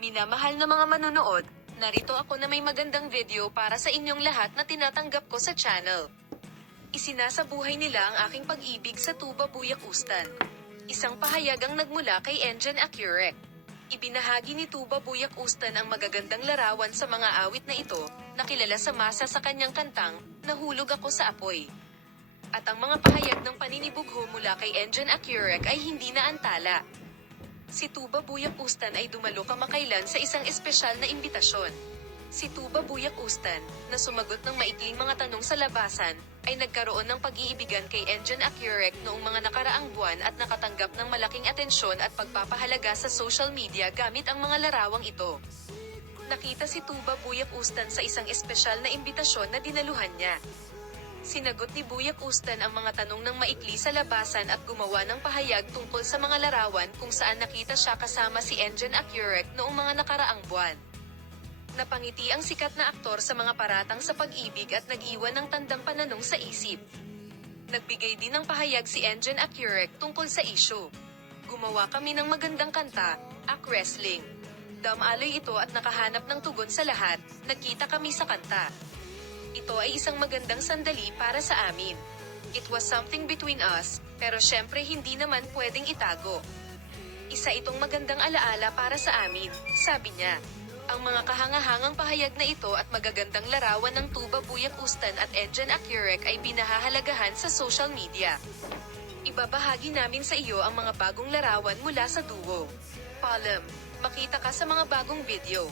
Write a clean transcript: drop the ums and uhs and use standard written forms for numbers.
Minamahal na mga manonood, narito ako na may magandang video para sa inyong lahat na tinatanggap ko sa channel. Isinasabuhay nila ang aking pag-ibig sa Tuba Buyak Ustan. Isang pahayag ang nagmula kay Engine Accurate. Ibinahagi ni Tuba Buyak Ustan ang magagandang larawan sa mga awit na ito, na kilala sa masa sa kanyang kantang, Nahulog Ako sa Apoy. At ang mga pahayag ng paninibugho mula kay Engine Accurate ay hindi na antala. Si Tuba Buyak Ustan ay dumalo kamakailan sa isang espesyal na imbitasyon. Si Tuba Buyak Ustan, na sumagot ng maikling mga tanong sa labasan, ay nagkaroon ng pag-iibigan kay Engine Accurate noong mga nakaraang buwan at nakatanggap ng malaking atensyon at pagpapahalaga sa social media gamit ang mga larawang ito. Nakita si Tuba Buyak Ustan sa isang espesyal na imbitasyon na dinaluhan niya. Sinagot ni Buyak Ustan ang mga tanong ng maikli sa labasan at gumawa ng pahayag tungkol sa mga larawan kung saan nakita siya kasama si Engine Accurate noong mga nakaraang buwan. Napangiti ang sikat na aktor sa mga paratang sa pag-ibig at nag-iwan ng tandang pananong sa isip. Nagbigay din ng pahayag si Engine Accurate tungkol sa issue. Gumawa kami ng magandang kanta, Ak Wrestling. Damaloy ito at nakahanap ng tugon sa lahat, nagkita kami sa kanta. Ito ay isang magandang sandali para sa amin. It was something between us, pero syempre hindi naman pwedeng itago. Isa itong magandang alaala para sa amin, sabi niya. Ang mga kahangahangang pahayag na ito at magagandang larawan ng Tuba Buyak Ustan at Engine Accurate ay binahahalagahan sa social media. Ibabahagi namin sa iyo ang mga bagong larawan mula sa duo. Palem, makita ka sa mga bagong video.